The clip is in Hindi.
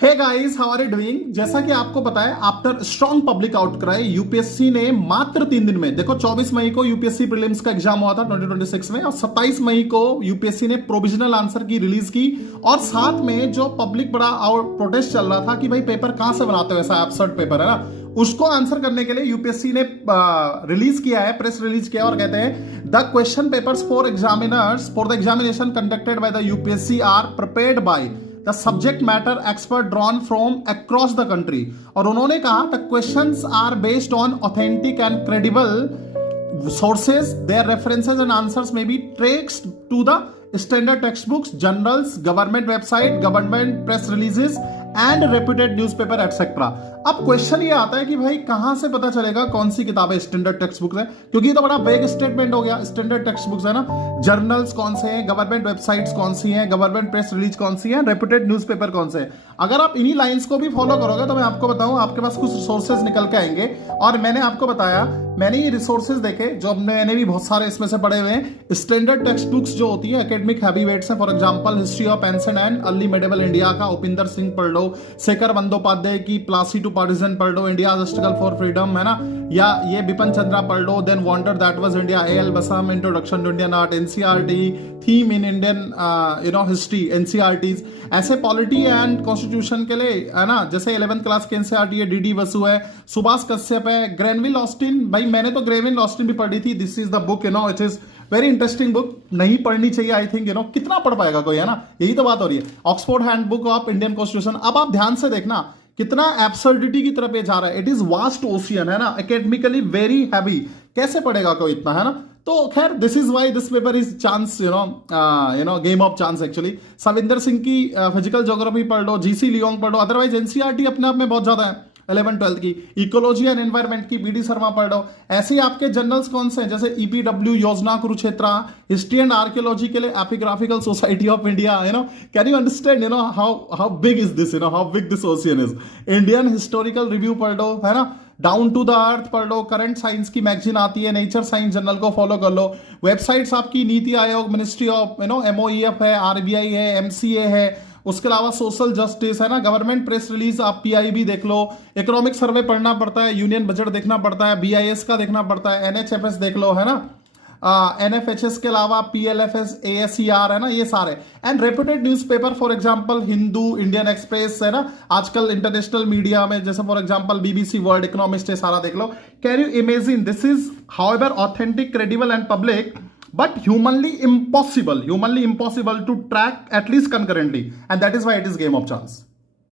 Hey guys, how are you doing. जैसा कि आपको पता है, after strong public outcry UPSC ने मात्र 3 दिन में, देखो 24 मई को यूपीएससी प्रीलिम्स का एग्जाम हुआ था 2026 में, और 27 मई को यूपीएससी ने प्रोविजनल आंसर की रिलीज की। और साथ में जो पब्लिक बड़ा और प्रोटेस्ट चल रहा था कि भाई पेपर कहां से बनाते हो, ऐसा एब्सर्ड पेपर है ना, उसको आंसर करने के लिए यूपीएससी ने रिलीज किया है, प्रेस रिलीज किया, और कहते हैं the question papers for examiners for the examination conducted by the UPSC are prepared by the subject matter expert drawn from across the country. और उन्होंने कहा the questions are based on authentic and credible sources. Their references and answers may be traced to the standard textbooks, journals, government website, government press releases and reputed newspaper etcetera. अब क्वेश्चन ये आता है कि भाई कहां से पता चलेगा कौन सी किताबें स्टैंडर्ड टेक्स्ट बुक्स है, क्योंकि ये तो बड़ा वेग स्टेटमेंट हो गया। स्टैंडर्ड टेक्स्ट बुक्स है ना, जर्नल्स कौन से हैं, गवर्नमेंट वेबसाइट्स कौन सी हैं, गवर्नमेंट प्रेस रिलीज कौन सी है, रेप्यूटेड न्यूज़पेपर कौन से है। अगर आप इन्हीं लाइंस को भी फॉलो करोगे तो मैं आपको बताऊं, आपके पास कुछ रिसोर्सेज निकल के आएंगे। और मैंने आपको बताया, मैंने ये रिसोर्सेज देखे जो मैंने भी बहुत सारे इसमें से पढ़े हुए हैं। स्टैंडर्ड टेक्स्ट बुक्स जो होती है एकेडमिक हैवी वेट्स हैं, for example history of ancient and early medieval India का उपिंदर सिंह पढ़ लो, शेखर बंदोपाध्याय की प्लासी टू पार्टिजन पढ़ लो, इंडिया स्ट्रगल फॉर फ्रीडम है ना, या ये बिपिन चंद्रा पढ़ लो, then wonder that was India, L Basham introduction to Indian art, NCERT theme in Indian history, NCERTs. ऐसे पॉलिटी एंड कॉन्स्टिट्यूशन के लिए है ना, जैसे 11th क्लास के एनसीईआरटी है, डीडी बसु है, सुभाष कश्यप है, ग्रेनविल ऑस्टिन। भाई मैंने तो ग्रेनविल ऑस्टिन भी पढ़ी थी। This is the book, it is very interesting book, नहीं पढ़नी चाहिए आई थिंक, कितना पढ़ पाएगा कोई, है ना, यही तो बात हो रही है। Oxford handbook of Indian constitution. अब आप ध्यान से देखना कितना एब्सर्डिटी की तरफ ये जा रहा है। इट इज वास्ट ओशियन, है ना, एकेडमिकली वेरी हैवी। कैसे पढ़ेगा कोई इतना, है ना। तो खैर, this is why this paper is chance, game of chance actually. Savinder Singh की फिजिकल ज्योग्राफी पढ़ लो, जीसी लियोंग पढ़ लो, अदरवाइज एनसीईआरटी अपने आप में बहुत ज्यादा है। 11th-12th की इकोलॉजी एंड एनवायरमेंट की बीडी शर्मा पढ़ लो। ऐसे ही आपके जर्नल्स कौन से हैं, जैसे ईपीडब्ल्यू योजना कुरुक्षेत्रा, हिस्ट्री एंड आर्कियोलॉजी के लिए epigraphical society of India, can you understand how big is this, how big this ocean is. Indian historical review पढ़ लो, है ना, डाउन टू द अर्थ पढ़ लो, करंट साइंस की मैगजीन आती है, नेचर साइंस जर्नल को फॉलो कर लो। वेबसाइट्स आपकी NITI Aayog, ministry of MoEF है, आरबीआई है, एमसीए है, उसके अलावा सोशल जस्टिस है ना, गवर्नमेंट प्रेस रिलीज, आप पीआईबी देख लो, इकोनॉमिक सर्वे पढ़ना पड़ता है, यूनियन बजट देखना पड़ता है, बीआईएस का देखना पड़ता है, एनएचएफएस देख लो, है ना, एनएफएचएस के अलावा पीएलएफएस, एएसईआर है ना, ये सारे। And reputed newspaper, for example Hindu, Indian Express है ना, आजकल इंटरनेशनल मीडिया में जैसे for example BBC, world economist, ये सारा देख लो। Can you imagine, this is however authentic, credible and public, but humanly impossible to track at least concurrently, and that is why it is game of chance.